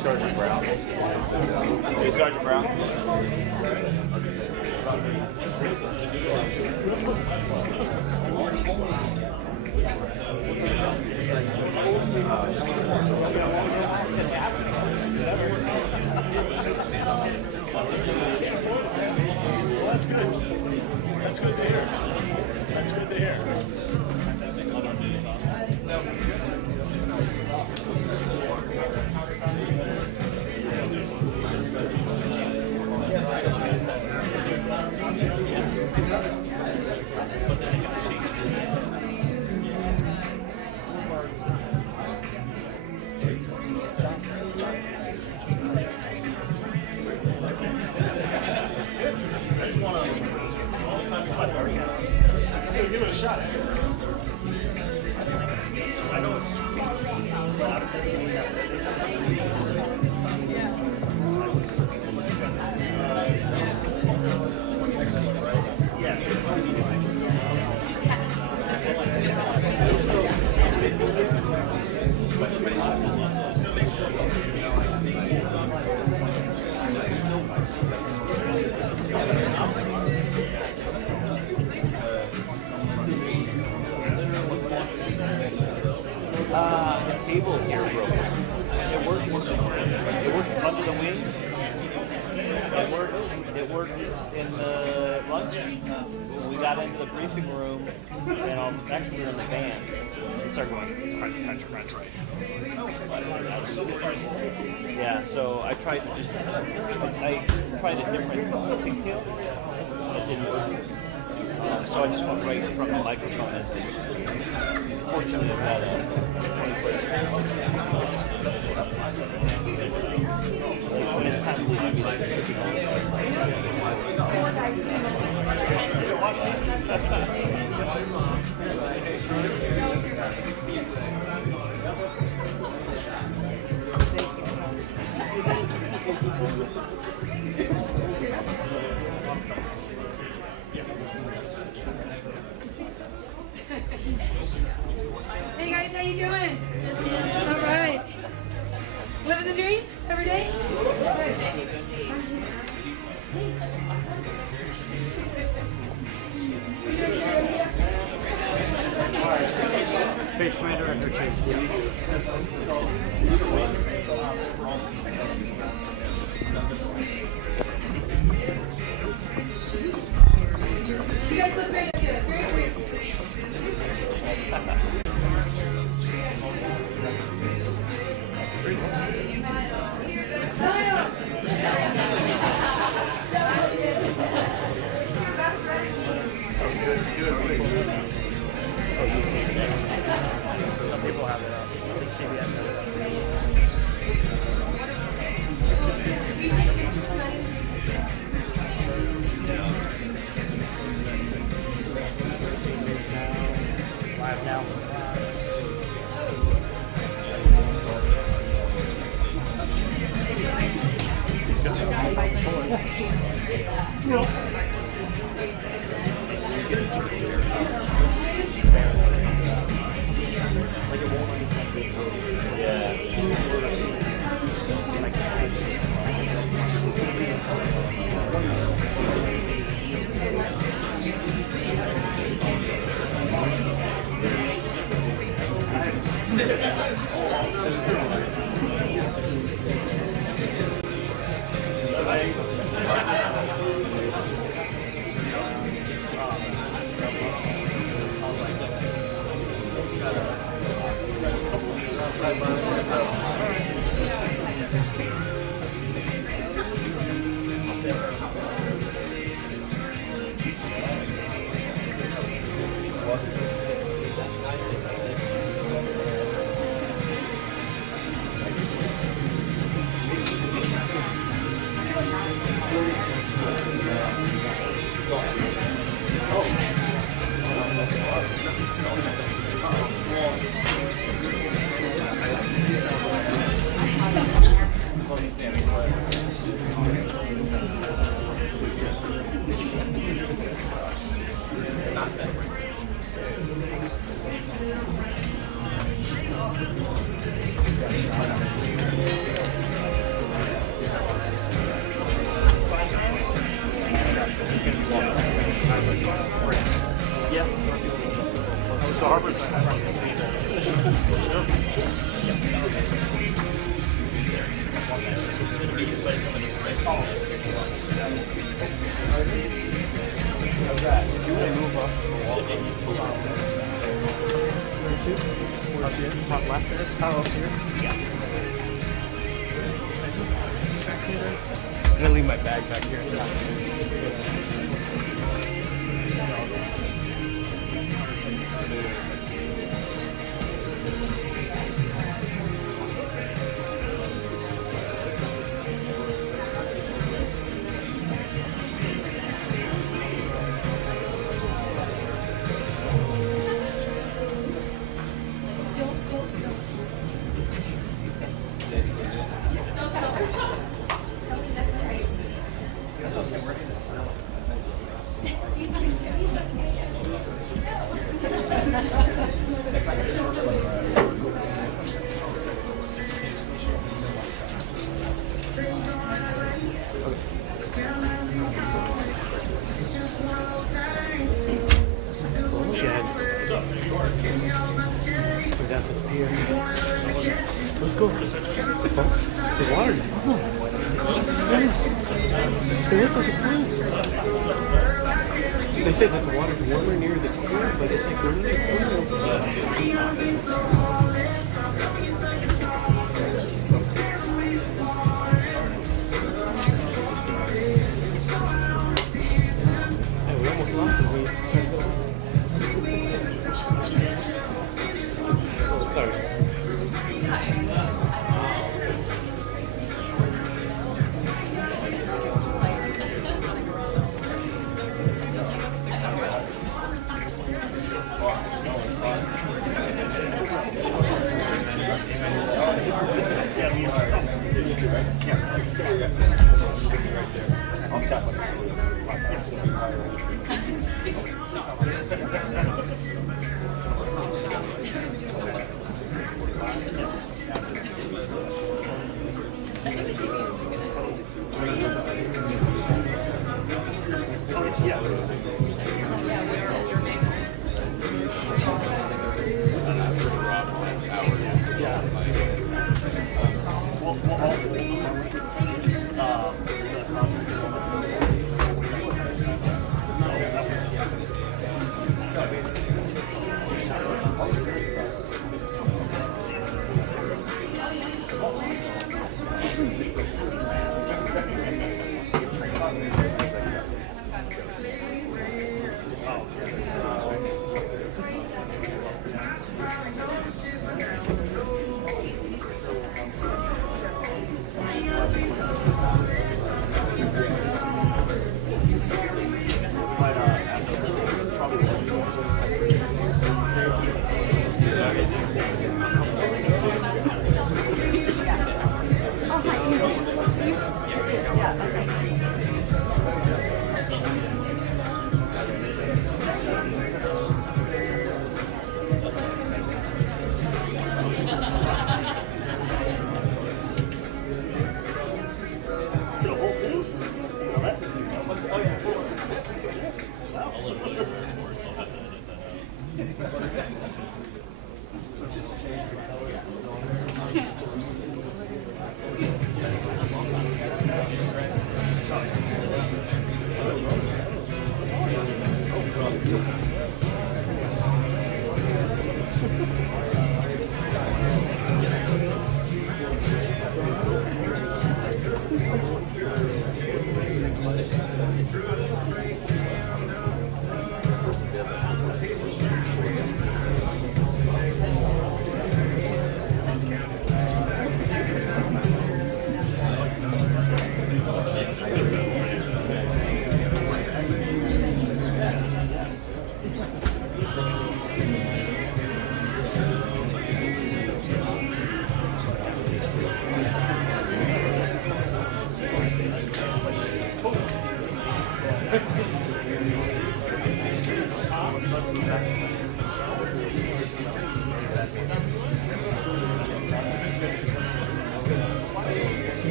Sergeant Brown. Hey, Sergeant Brown. That's good. That's good to hear. That's good to hear. Give it a shot. I know it's The cable here broke. It worked under the wing. It worked in the lunch. We got into the briefing room, and actually we were in the van. It started going crunch, crunch, crunch. Yeah, so I tried to I tried a different pigtail. That didn't work. So I just went right from the microphone as the fortunately I had a 20-foot. Like when it's time to leave, I'd be like tripping on the Hey guys, how you doing? All right. Living the dream every day? Base Commander and her chase, please. You guys look great. Good. Great. Some people have it up. I think CBS has it up. Live now. Like it won't let me send good food. Yeah. Oh, here? Yeah. I'm gonna leave my bag back here. Don't smell. Down to the pier. Let's go. The water's calm. It looks like it's calm. They said that the water's warmer near the pier, but it's like really cool. We almost lost it. We tried to go. Oh, sorry. I'll tap on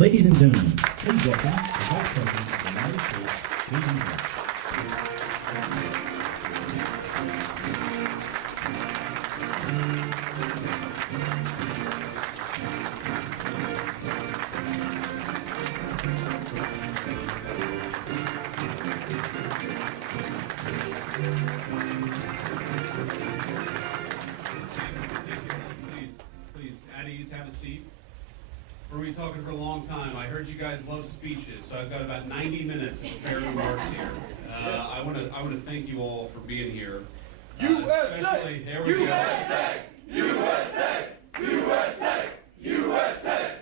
Ladies and gentlemen, please welcome the Vice President of the United States, JD Vance. Please, at ease, have a seat. We're going to be talking for a long time. I heard you guys love speeches, so I've got about 90 minutes of prepared remarks here. I want to thank you all for being here. USA! There we USA! USA! USA! USA!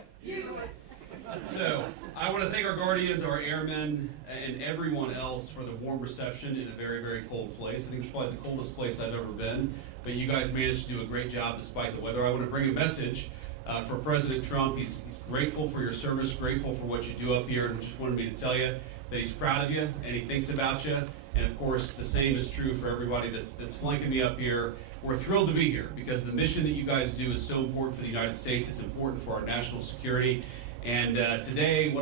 So, I want to thank our guardians, our airmen, and everyone else for the warm reception in a very, very cold place. I think it's probably the coldest place I've ever been, but you guys managed to do a great job despite the weather. I want to bring a message for President Trump. He's grateful for your service, grateful for what you do up here, and just wanted me to tell you that he's proud of you and he thinks about you. And of course, the same is true for everybody that's flanking me up here. We're thrilled to be here because the mission that you guys do is so important for the United States. It's important for our national security. And today,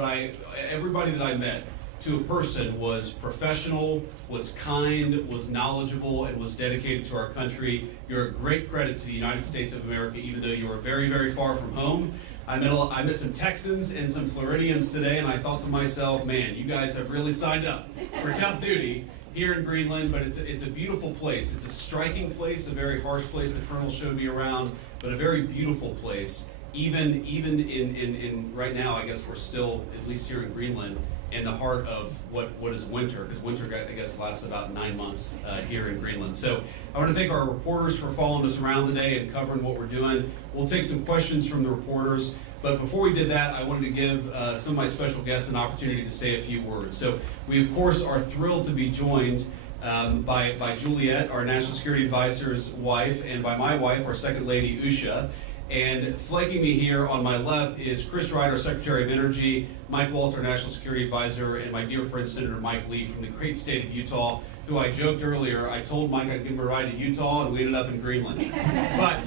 everybody that I met, to a person, was professional, was kind, was knowledgeable, and was dedicated to our country. You're a great credit to the United States of America, even though you are very, very far from home. I met some Texans and some Floridians today, and I thought to myself, man, you guys have really signed up for tough duty here in Greenland, but it's a beautiful place. It's a striking place, a very harsh place. The Colonel showed me around, but a very beautiful place. Even in right now, I guess we're still, at least here in Greenland, in the heart of what is winter, because winter, I guess, lasts about 9 months here in Greenland. So I want to thank our reporters for following us around today and covering what we're doing. We'll take some questions from the reporters, but before we did that, I wanted to give some of my special guests an opportunity to say a few words. So we, of course, are thrilled to be joined by Juliet, our National Security Advisor's wife, and by my wife, our Second Lady, Usha. And flanking me here on my left is Chris Wright, our Secretary of Energy, Mike Walter, National Security Advisor, and my dear friend Senator Mike Lee from the great state of Utah, who I joked earlier, I told Mike I'd give him a ride to Utah, and we ended up in Greenland. But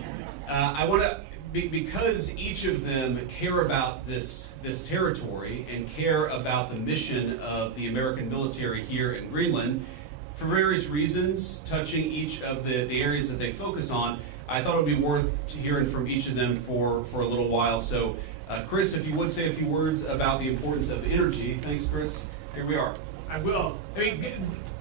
I want to, because each of them care about this territory and care about the mission of the American military here in Greenland, for various reasons, touching each of the areas that they focus on, I thought it would be worth hearing from each of them for a little while. So, Chris, if you would say a few words about the importance of energy. Thanks, Chris. Here we are. I will.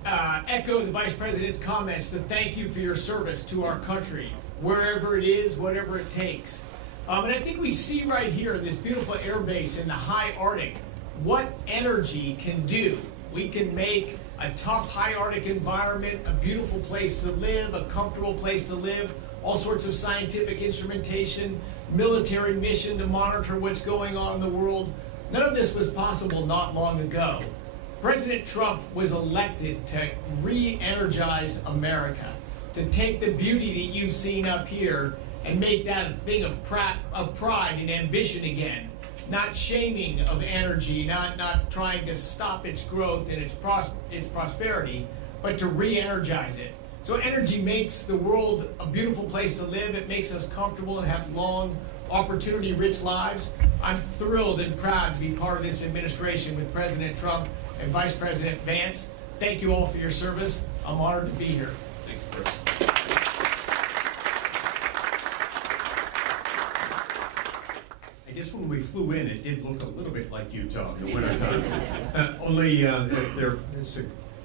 Echo the Vice President's comments to thank you for your service to our country, wherever it is, whatever it takes. And I think we see right here in this beautiful air base in the high Arctic what energy can do. We can make a tough high Arctic environment a beautiful place to live, a comfortable place to live, all sorts of scientific instrumentation, military mission to monitor what's going on in the world. None of this was possible not long ago. President Trump was elected to re-energize America, to take the beauty that you've seen up here and make that a thing of pride and ambition again. Not shaming of energy, not trying to stop its growth and its prosperity, but to re-energize it. So energy makes the world a beautiful place to live. It makes us comfortable and have long, opportunity-rich lives. I'm thrilled and proud to be part of this administration with President Trump and Vice President Vance. Thank you all for your service. I'm honored to be here. Thank you, Chris. I guess when we flew in, it did look a little bit like Utah in the wintertime. Only there is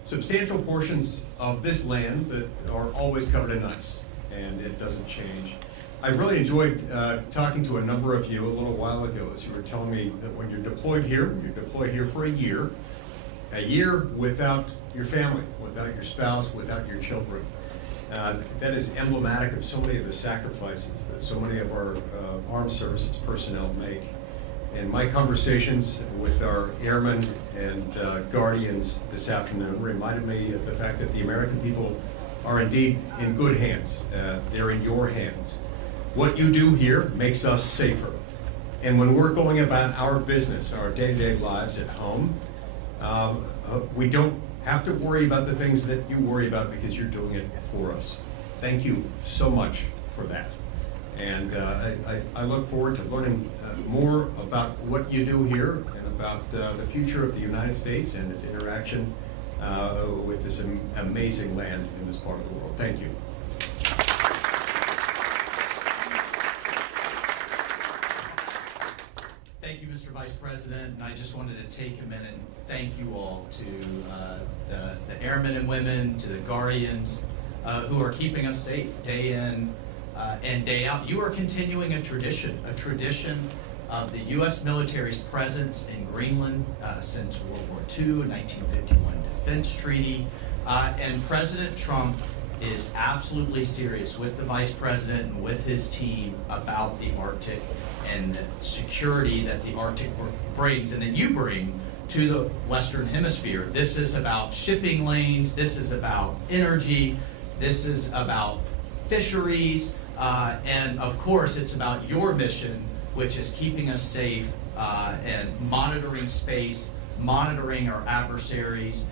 substantial portions of this land that are always covered in ice, and it doesn't change. I really enjoyed talking to a number of you a little while ago as you were telling me that when you're deployed here for a year without your family, without your spouse, without your children. That is emblematic of so many of the sacrifices that so many of our armed services personnel make. And my conversations with our airmen and guardians this afternoon reminded me of the fact that the American people are indeed in good hands. They're in your hands. What you do here makes us safer. And when we're going about our business, our day-to-day lives at home, we don't have to worry about the things that you worry about because you're doing it for us. Thank you so much for that. And I look forward to learning more about what you do here and about the future of the United States and its interaction with this amazing land in this part of the world. Thank you. Thank you, Mr. Vice President. And I just wanted to take a minute and thank you all to the airmen and women, to the Guardians who are keeping us safe day in and day out. You are continuing a tradition of the U.S. military's presence in Greenland since World War II, 1951 Defense Treaty, and President Trump is absolutely serious with the Vice President and with his team about the Arctic and the security that the Arctic brings and that you bring to the Western Hemisphere. This is about shipping lanes, this is about energy, this is about fisheries, and of course it's about your mission, which is keeping us safe and monitoring space, monitoring our adversaries,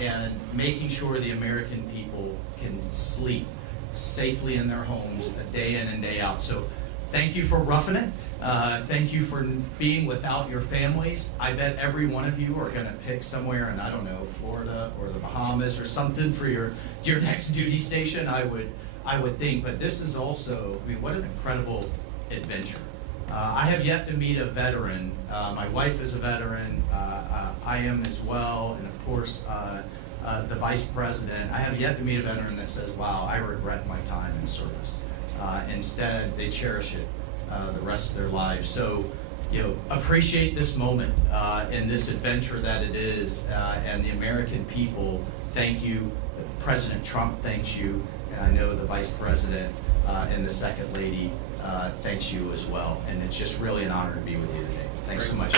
and making sure the American people can sleep safely in their homes day in and day out. So thank you for roughing it. Thank you for being without your families. I bet every one of you are going to pick somewhere in, I don't know, Florida or the Bahamas or something for your next duty station, I would think. But this is also, I mean, what an incredible adventure. I have yet to meet a veteran. My wife is a veteran. I am as well. And of course, the Vice President. I have yet to meet a veteran that says, wow, I regret my time in service. Instead, they cherish it the rest of their lives. So, you know, appreciate this moment and this adventure that it is. And the American people, thank you. President Trump thanks you. And I know the Vice President and the Second Lady thanks you as well. And it's just really an honor to be with you today. Thanks so much.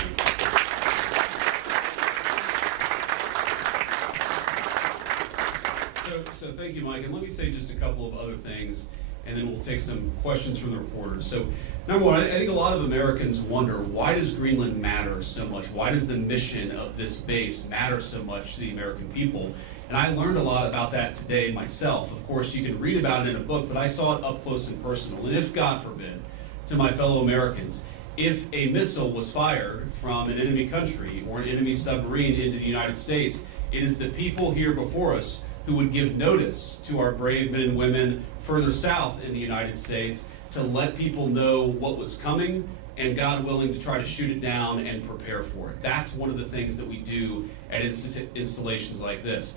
So thank you, Mike. And let me say just a couple of other things, and then we'll take some questions from the reporters. So number one, I think a lot of Americans wonder, why does Greenland matter so much? Why does the mission of this base matter so much to the American people? And I learned a lot about that today myself. Of course, you can read about it in a book, but I saw it up close and personal. And if, God forbid, to my fellow Americans, if a missile was fired from an enemy country or an enemy submarine into the United States, it is the people here before us who would give notice to our brave men and women further south in the United States to let people know what was coming and, God willing, to try to shoot it down and prepare for it. That's one of the things that we do at installations like this.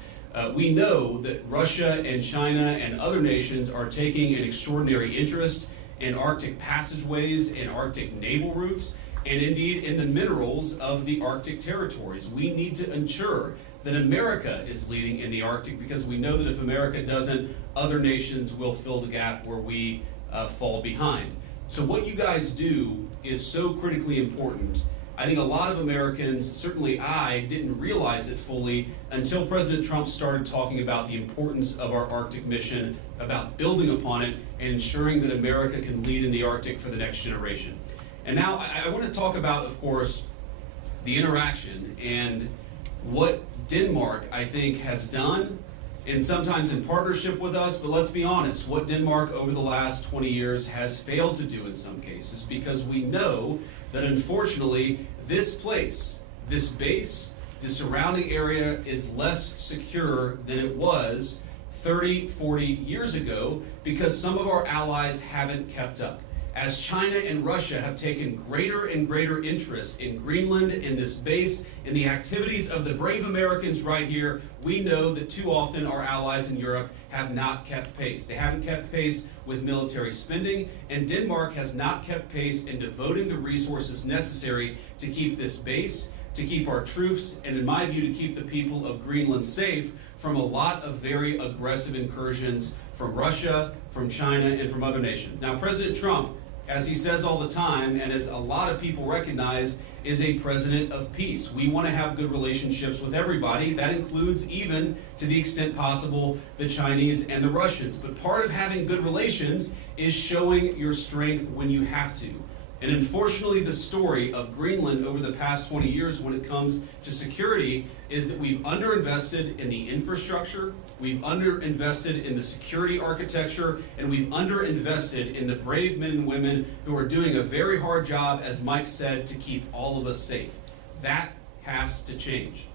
We know that Russia and China and other nations are taking an extraordinary interest in Arctic passageways and Arctic naval routes, and indeed in the minerals of the Arctic territories. We need to ensure that America is leading in the Arctic, because we know that if America doesn't, other nations will fill the gap where we fall behind. So what you guys do is so critically important. I think a lot of Americans, certainly I, didn't realize it fully until President Trump started talking about the importance of our Arctic mission, about building upon it, and ensuring that America can lead in the Arctic for the next generation. And now I want to talk about, of course, the interaction and what Denmark, I think, has done, and sometimes in partnership with us, but let's be honest, what Denmark over the last 20 years has failed to do in some cases, because we know that unfortunately this place, this base, the surrounding area is less secure than it was 30, 40 years ago, because some of our allies haven't kept up. As China and Russia have taken greater and greater interest in Greenland, in this base, in the activities of the brave Americans right here, we know that too often our allies in Europe have not kept pace. They haven't kept pace with military spending, and Denmark has not kept pace in devoting the resources necessary to keep this base, to keep our troops, and in my view, to keep the people of Greenland safe from a lot of very aggressive incursions from Russia, from China, and from other nations. Now, President Trump, as he says all the time, and as a lot of people recognize, is a president of peace. We want to have good relationships with everybody. That includes, even to the extent possible, the Chinese and the Russians. But part of having good relations is showing your strength when you have to. And unfortunately, the story of Greenland over the past 20 years when it comes to security is that we've underinvested in the infrastructure, we've underinvested in the security architecture, and we've underinvested in the brave men and women who are doing a very hard job, as Mike said, to keep all of us safe. That has to change.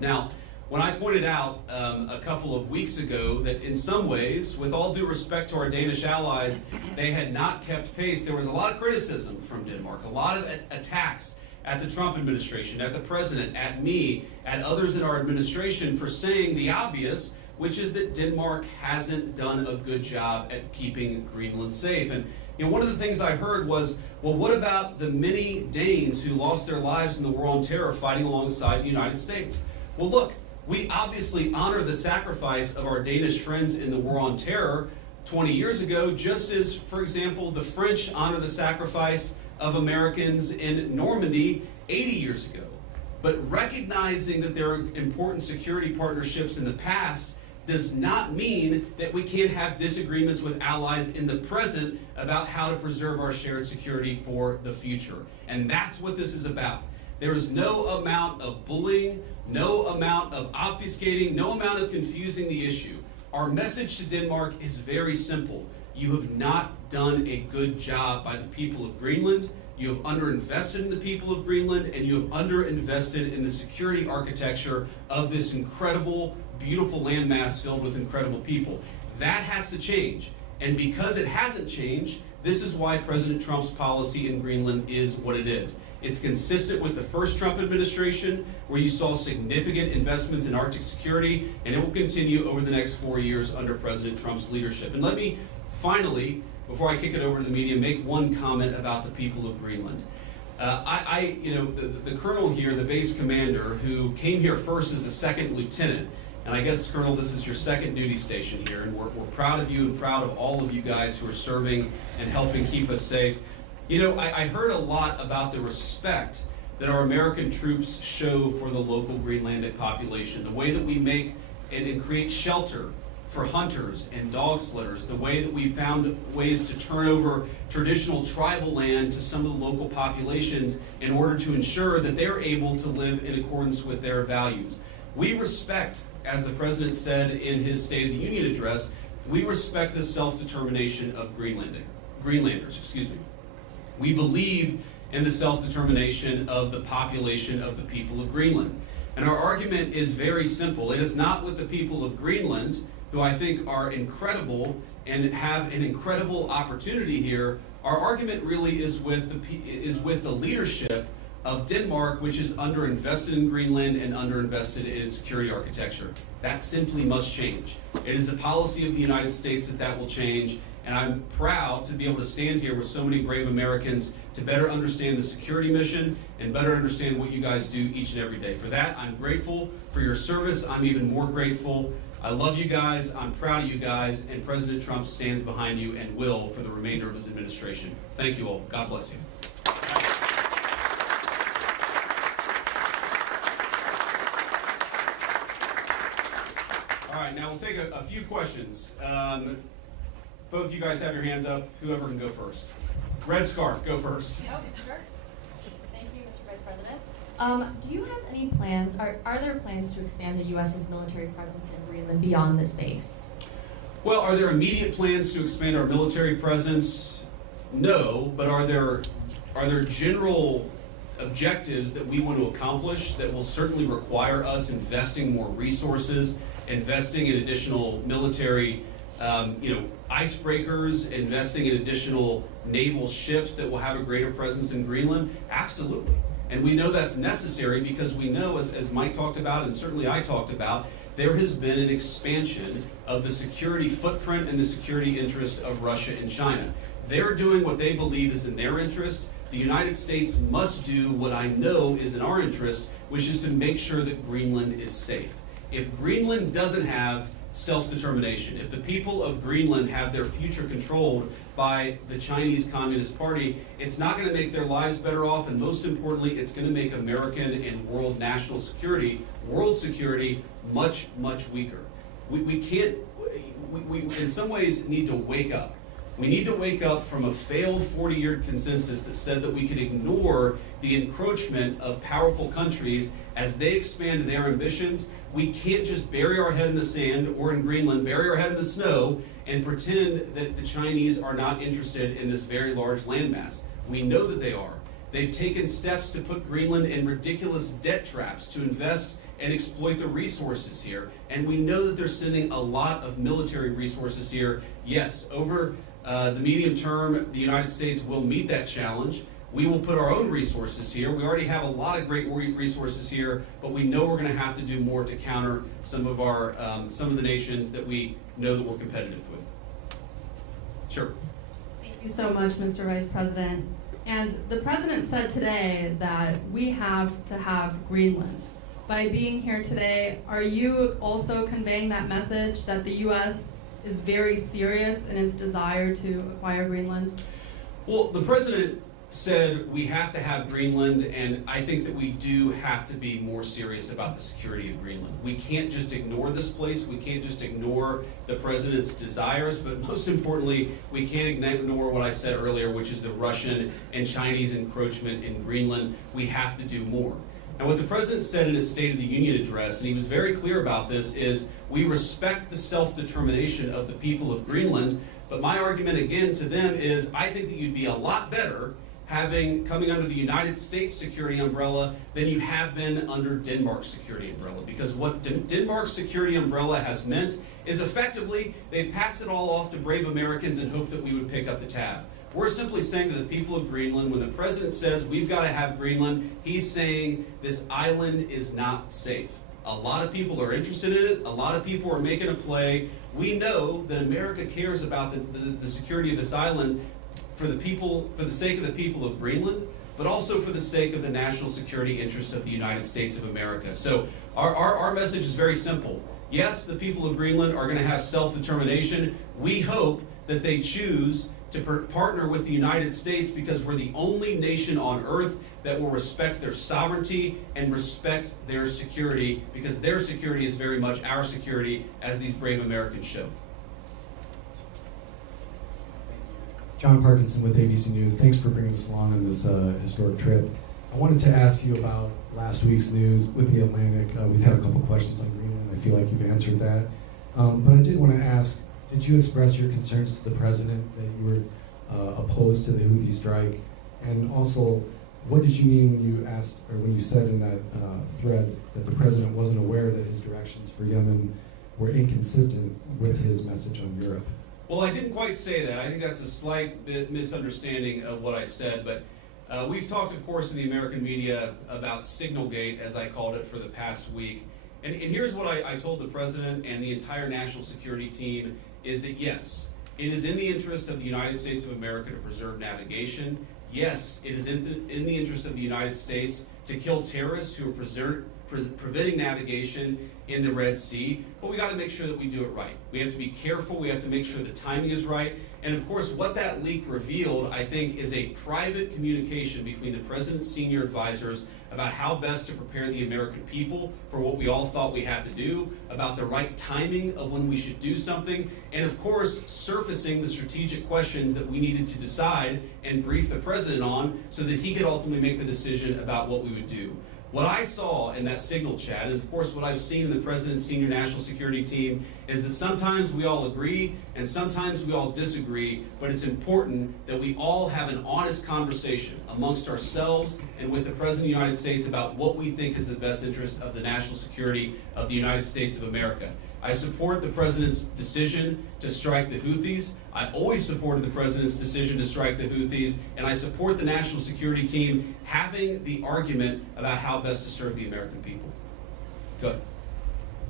Now, when I pointed out a couple of weeks ago that in some ways, with all due respect to our Danish allies, they had not kept pace, there was a lot of criticism from Denmark, a lot of attacks at the Trump administration, at the president, at me, at others in our administration for saying the obvious, which is that Denmark hasn't done a good job at keeping Greenland safe. And you know, one of the things I heard was, well, what about the many Danes who lost their lives in the war on terror fighting alongside the United States? Well, look, we obviously honor the sacrifice of our Danish friends in the war on terror 20 years ago, just as, for example, the French honor the sacrifice of Americans in Normandy 80 years ago. But recognizing that there are important security partnerships in the past does not mean that we can't have disagreements with allies in the present about how to preserve our shared security for the future. And that's what this is about. There is no amount of bullying, no amount of obfuscating, no amount of confusing the issue. Our message to Denmark is very simple. You have not done a good job by the people of Greenland. You have underinvested in the people of Greenland, and you have underinvested in the security architecture of this incredible, beautiful landmass filled with incredible people. That has to change. And because it hasn't changed, this is why President Trump's policy in Greenland is what it is. It's consistent with the first Trump administration, where you saw significant investments in Arctic security, and it will continue over the next 4 years under President Trump's leadership. And let me finally, before I kick it over to the media, make one comment about the people of Greenland. The colonel here, the base commander, who came here first as a second lieutenant, and I guess, Colonel, this is your second duty station here, and we're proud of you and proud of all of you guys who are serving and helping keep us safe. You know, I heard a lot about the respect that our American troops show for the local Greenlandic population, the way that we make and create shelter for hunters and dog sledders, the way that we found ways to turn over traditional tribal land to some of the local populations in order to ensure that they're able to live in accordance with their values. We respect, as the President said in his State of the Union address, we respect the self-determination of Greenlanders. We believe in the self-determination of the population of the people of Greenland. And our argument is very simple. It is not with the people of Greenland, who I think are incredible and have an incredible opportunity here. Our argument really is with the leadership of Denmark, which is underinvested in Greenland and underinvested in its security architecture. That simply must change. It is the policy of the United States that will change, and I'm proud to be able to stand here with so many brave Americans to better understand the security mission and better understand what you guys do each and every day. For that, I'm grateful for your service. I'm even more grateful. I love you guys, I'm proud of you guys, and President Trump stands behind you and will for the remainder of his administration. Thank you all. God bless you. All right, now we'll take a few questions. Both of you guys have your hands up. Whoever can go first. Red scarf, go first. Oh, sure. Thank you, Mr. Vice President. Do you have any plans, are there plans to expand the U.S.'s military presence in Greenland beyond this base? Well, are there immediate plans to expand our military presence? No, but are there general objectives that we want to accomplish that will certainly require us investing more resources, investing in additional military icebreakers, investing in additional naval ships that will have a greater presence in Greenland? Absolutely. And we know that's necessary because we know, as Mike talked about and certainly I talked about, there has been an expansion of the security footprint and the security interest of Russia and China. They're doing what they believe is in their interest. The United States must do what I know is in our interest, which is to make sure that Greenland is safe. If Greenland doesn't have self-determination, if the people of Greenland have their future controlled by the Chinese Communist Party, it's not going to make their lives better off, and most importantly, it's going to make American and world national security, world security, much, much weaker. We in some ways need to wake up. We need to wake up from a failed 40-year consensus that said that we could ignore the encroachment of powerful countries as they expand their ambitions. We can't just bury our head in the sand, or in Greenland, bury our head in the snow and pretend that the Chinese are not interested in this very large landmass. We know that they are. They've taken steps to put Greenland in ridiculous debt traps to invest and exploit the resources here. And we know that they're sending a lot of military resources here. Yes, over the medium term, the United States will meet that challenge. We will put our own resources here. We already have a lot of great resources here, but we know we're going to have to do more to counter some of the nations that we know that we're competitive with. Sure. Thank you so much, Mr. Vice President. And the President said today that we have to have Greenland. By being here today, are you also conveying that message that the U.S. is very serious in its desire to acquire Greenland? Well, the President said we have to have Greenland, and I think that we do have to be more serious about the security of Greenland. We can't just ignore this place. We can't just ignore the President's desires, but most importantly, we can't ignore what I said earlier, which is the Russian and Chinese encroachment in Greenland. We have to do more. And what the President said in his State of the Union address, and he was very clear about this, is we respect the self-determination of the people of Greenland, but my argument again to them is I think that you'd be a lot better coming under the United States security umbrella than you have been under Denmark's security umbrella. Because what Denmark's security umbrella has meant is effectively they've passed it all off to brave Americans and hoped that we would pick up the tab. We're simply saying to the people of Greenland, when the President says we've got to have Greenland, he's saying this island is not safe. A lot of people are interested in it. A lot of people are making a play. We know that America cares about the security of this island for the sake of the people of Greenland, but also for the sake of the national security interests of the United States of America. So our message is very simple. Yes, the people of Greenland are going to have self-determination. We hope that they choose to partner with the United States because we're the only nation on earth that will respect their sovereignty and respect their security, because their security is very much our security, as these brave Americans show. John Parkinson with ABC News. Thanks for bringing us along on this historic trip. I wanted to ask you about last week's news with the Atlantic. We've had a couple questions on Greenland. I feel like you've answered that. But I did want to ask, did you express your concerns to the President that you were opposed to the Houthi strike? And also, what did you mean when you asked, or when you said in that thread that the President wasn't aware that his directions for Yemen were inconsistent with his message on Europe? Well, I didn't quite say that. I think that's a slight bit misunderstanding of what I said, but we've talked, of course, in the American media about Signalgate, as I called it, for the past week. And here's what I told the President and the entire national security team, is that yes, it is in the interest of the United States of America to preserve navigation. Yes, it is in the interest of the United States to kill terrorists who are preventing navigation in the Red Sea, but we got to make sure that we do it right. We have to be careful. We have to make sure the timing is right. And of course, what that leak revealed, I think, is a private communication between the President's senior advisors about how best to prepare the American people for what we all thought we had to do, about the right timing of when we should do something, and of course, surfacing the strategic questions that we needed to decide and brief the President on so that he could ultimately make the decision about what we would do. What I saw in that Signal chat, and of course what I've seen in the President's senior national security team, is that sometimes we all agree and sometimes we all disagree, but it's important that we all have an honest conversation amongst ourselves and with the President of the United States about what we think is the best interest of the national security of the United States of America. I support the President's decision to strike the Houthis. I always supported the President's decision to strike the Houthis, and I support the national security team having the argument about how best to serve the American people. Good.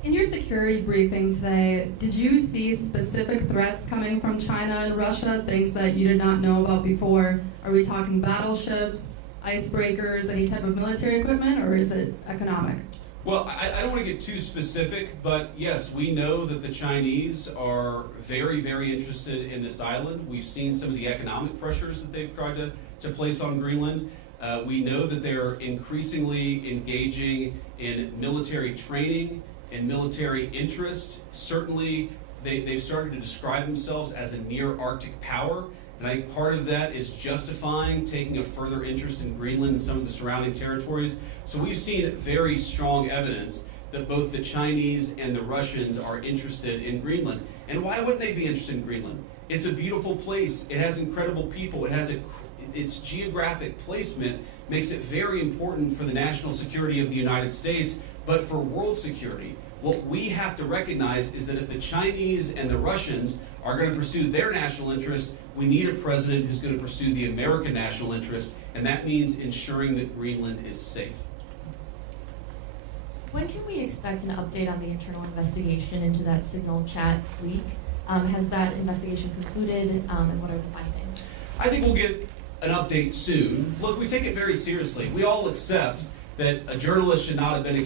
In your security briefing today, did you see specific threats coming from China and Russia, things that you did not know about before? Are we talking battleships, icebreakers, any type of military equipment, or is it economic? Well, I don't want to get too specific, but yes, we know that the Chinese are very, very interested in this island. We've seen some of the economic pressures that they've tried to place on Greenland. We know that they're increasingly engaging in military training and military interest. Certainly, they've started to describe themselves as a near Arctic power. And I think part of that is justifying taking a further interest in Greenland and some of the surrounding territories. So we've seen very strong evidence that both the Chinese and the Russians are interested in Greenland. And why wouldn't they be interested in Greenland? It's a beautiful place. It has incredible people. It has its geographic placement makes it very important for the national security of the United States, but for world security. What we have to recognize is that if the Chinese and the Russians are going to pursue their national interest, we need a president who's going to pursue the American national interest, and that means ensuring that Greenland is safe. When can we expect an update on the internal investigation into that Signal chat leak? Has that investigation concluded, and what are the findings? I think we'll get an update soon. Look, we take it very seriously. We all accept that a journalist should not have been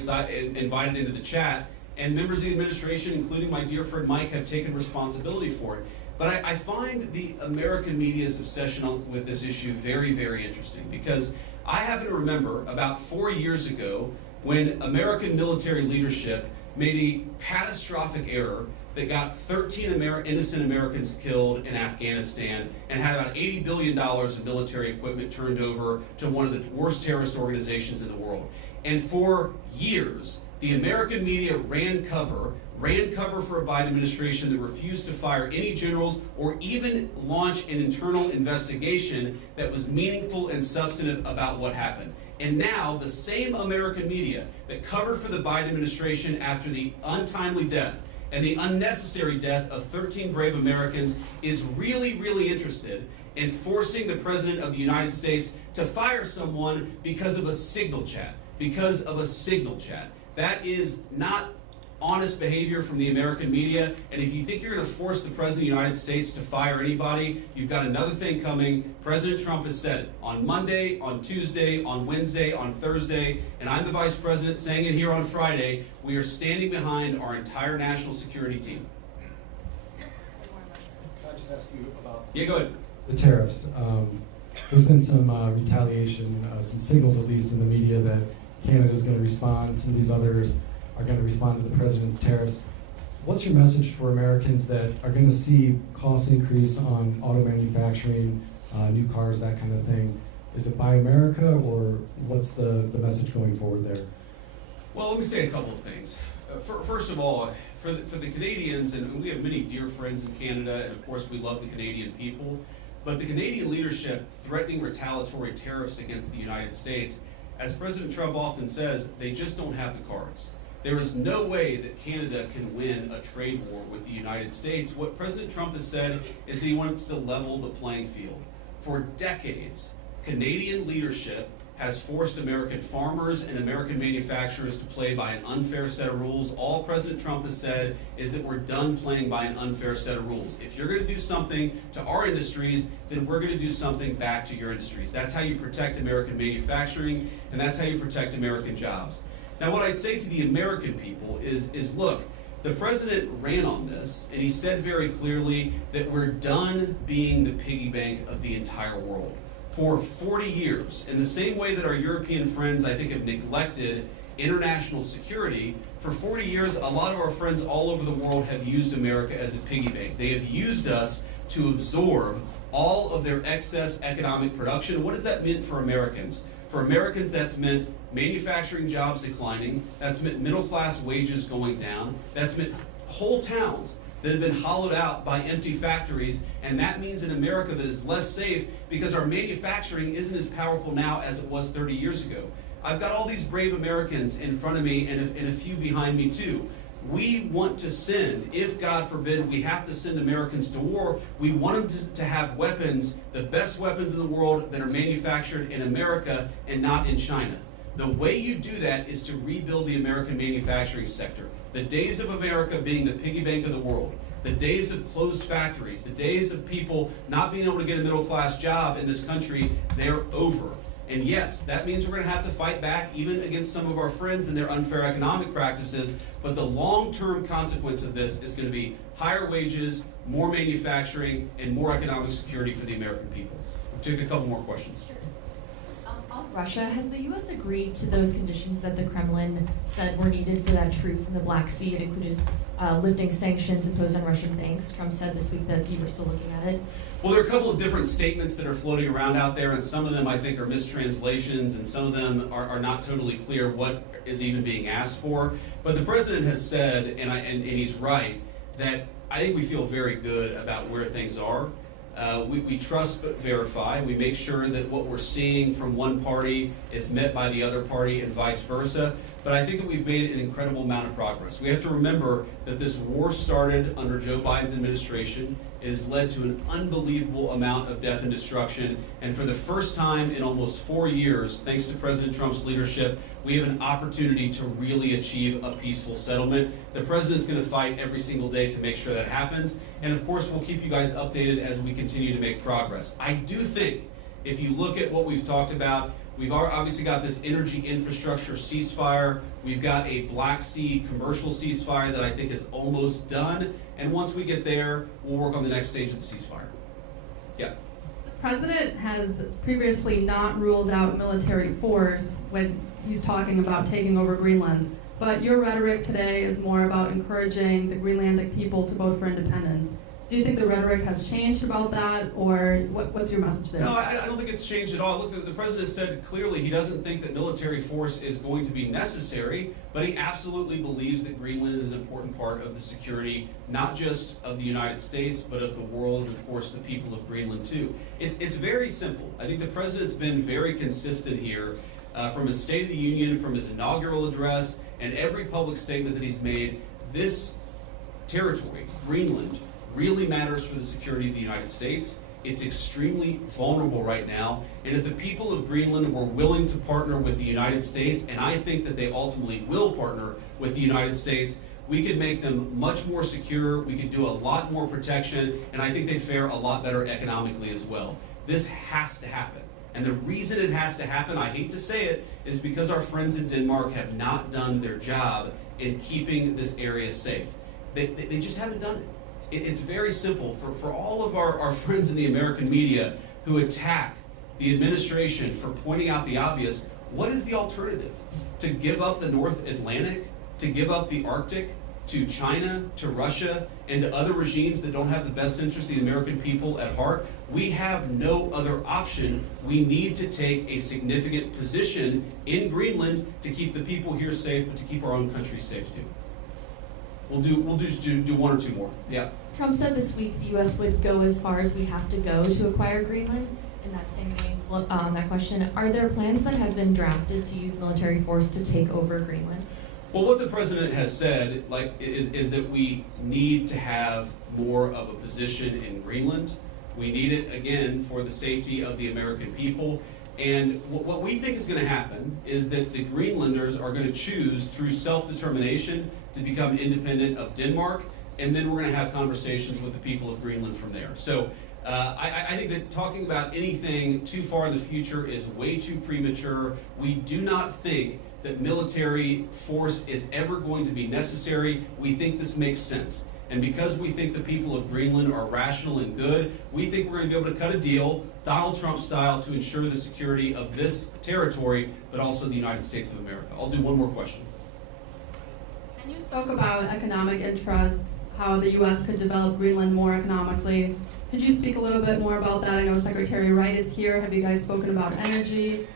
invited into the chat, and members of the administration, including my dear friend Mike, have taken responsibility for it. But I find the American media's obsession with this issue very, very interesting, because I happen to remember about 4 years ago when American military leadership made a catastrophic error that got 13 innocent Americans killed in Afghanistan and had about $80 billion of military equipment turned over to one of the worst terrorist organizations in the world. And for years, the American media ran cover for a Biden administration that refused to fire any generals or even launch an internal investigation that was meaningful and substantive about what happened. And now the same American media that covered for the Biden administration after the untimely death and the unnecessary death of 13 brave Americans is really, really interested in forcing the President of the United States to fire someone because of a Signal chat. Because of a Signal chat. That is not honest behavior from the American media, and if you think you're going to force the President of the United States to fire anybody, you've got another thing coming. President Trump has said it on Monday, on Tuesday, on Wednesday, on Thursday, and I'm the Vice President saying it here on Friday. We are standing behind our entire national security team. Can I just ask you about Yeah, go ahead. the tariffs? There's been some retaliation, some signals at least in the media that Canada's going to respond, some of these others are going to respond to the president's tariffs. What's your message for Americans that are going to see costs increase on auto manufacturing, new cars, that kind of thing? Is it Buy America, or what's the message going forward there? Well, let me say a couple of things. First of all, for the Canadians, and we have many dear friends in Canada, and of course we love the Canadian people, but the Canadian leadership threatening retaliatory tariffs against the United States, as President Trump often says, they just don't have the cards. There is no way that Canada can win a trade war with the United States. What President Trump has said is that he wants to level the playing field. For decades, Canadian leadership has forced American farmers and American manufacturers to play by an unfair set of rules. All President Trump has said is that we're done playing by an unfair set of rules. If you're going to do something to our industries, then we're going to do something back to your industries. That's how you protect American manufacturing, and that's how you protect American jobs. Now, what I'd say to the American people is look, the president ran on this, and he said very clearly that we're done being the piggy bank of the entire world. For 40 years, in the same way that our European friends, I think, have neglected international security, for 40 years, a lot of our friends all over the world have used America as a piggy bank. They have used us to absorb all of their excess economic production. What does that mean for Americans? For Americans, that's meant manufacturing jobs declining, that's meant middle-class wages going down, that's meant whole towns that have been hollowed out by empty factories, and that means an America that is less safe because our manufacturing isn't as powerful now as it was 30 years ago. I've got all these brave Americans in front of me and a few behind me too. We want to send, if God forbid we have to send Americans to war, we want them to have weapons, the best weapons in the world that are manufactured in America and not in China. The way you do that is to rebuild the American manufacturing sector. The days of America being the piggy bank of the world, the days of closed factories, the days of people not being able to get a middle-class job in this country, they're over. And yes, that means we're going to have to fight back even against some of our friends and their unfair economic practices, but the long-term consequence of this is going to be higher wages, more manufacturing, and more economic security for the American people. We'll take a couple more questions. Sure. On Russia, has the U.S. agreed to those conditions that the Kremlin said were needed for that truce in the Black Sea? It included lifting sanctions imposed on Russian banks. Trump said this week that you were still looking at it. Well, there are a couple of different statements that are floating around out there, and some of them I think are mistranslations, and some of them are not totally clear what is even being asked for. But the president has said, and he's right, that I think we feel very good about where things are. We trust but verify. We make sure that what we're seeing from one party is met by the other party and vice versa. But I think that we've made an incredible amount of progress. We have to remember that this war started under Joe Biden's administration. It has led to an unbelievable amount of death and destruction. And for the first time in almost 4 years, thanks to President Trump's leadership, we have an opportunity to really achieve a peaceful settlement. The president's going to fight every single day to make sure that happens. And of course, we'll keep you guys updated as we continue to make progress. I do think, if you look at what we've talked about, we've obviously got this energy infrastructure ceasefire. We've got a Black Sea commercial ceasefire that I think is almost done. And once we get there, we'll work on the next stage of the ceasefire. Yeah. The president has previously not ruled out military force when he's talking about taking over Greenland. But your rhetoric today is more about encouraging the Greenlandic people to vote for independence. Do you think the rhetoric has changed about that, or what's your message there? No, I don't think it's changed at all. Look, the president said clearly he doesn't think that military force is going to be necessary, but he absolutely believes that Greenland is an important part of the security, not just of the United States, but of the world, and of course the people of Greenland too. It's very simple. I think the president's been very consistent here from his State of the Union, from his inaugural address, and every public statement that he's made. This territory, Greenland, really matters for the security of the United States. It's extremely vulnerable right now, and if the people of Greenland were willing to partner with the United States, and I think that they ultimately will partner with the United States, we could make them much more secure, we could do a lot more protection, and I think they'd fare a lot better economically as well. This has to happen. And the reason it has to happen, I hate to say it, is because our friends in Denmark have not done their job in keeping this area safe. They just haven't done it. It's very simple. For all of our friends in the American media who attack the administration for pointing out the obvious, what is the alternative? To give up the North Atlantic? To give up the Arctic? To China? To Russia? And to other regimes that don't have the best interest of the American people at heart? We have no other option. We need to take a significant position in Greenland to keep the people here safe, but to keep our own country safe too. We'll do one or two more. Yeah. Trump said this week the U.S. would go as far as we have to go to acquire Greenland. In that same vein, that question, are there plans that have been drafted to use military force to take over Greenland? Well, what the president has said, is that we need to have more of a position in Greenland. We need it, again, for the safety of the American people. And what we think is going to happen is that the Greenlanders are going to choose through self-determination to become independent of Denmark, and then we're going to have conversations with the people of Greenland from there. So I think that talking about anything too far in the future is way too premature. We do not think that military force is ever going to be necessary. We think this makes sense. And because we think the people of Greenland are rational and good, we think we're going to be able to cut a deal, Donald Trump style, to ensure the security of this territory, but also the United States of America. I'll do one more question. And you spoke about economic interests, how the U.S. could develop Greenland more economically. Could you speak a little bit more about that? I know Secretary Wright is here. Have you guys spoken about energy?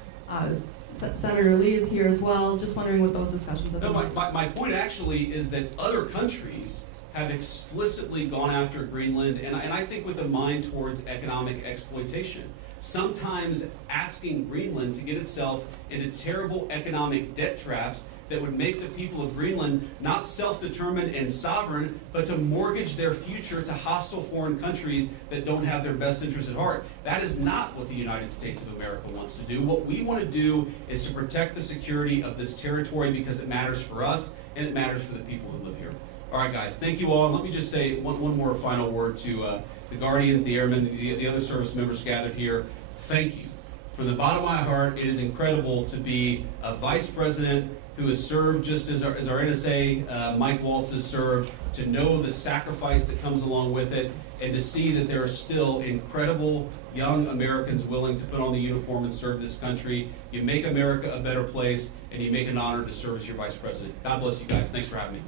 Senator Lee is here as well. Just wondering what those discussions have been like. My point actually is that other countries have explicitly gone after Greenland, and I think with a mind towards economic exploitation. Sometimes asking Greenland to get itself into terrible economic debt traps that would make the people of Greenland not self-determined and sovereign, but to mortgage their future to hostile foreign countries that don't have their best interests at heart. That is not what the United States of America wants to do. What we want to do is to protect the security of this territory because it matters for us and it matters for the people who live here. All right, guys, thank you all. And let me just say one more final word to the Guardians, the Airmen, the other service members gathered here. Thank you. From the bottom of my heart, it is incredible to be a vice president who has served just as our NSA, Mike Waltz has served, to know the sacrifice that comes along with it, and to see that there are still incredible young Americans willing to put on the uniform and serve this country. You make America a better place, and you make an honor to serve as your vice president. God bless you guys. Thanks for having me.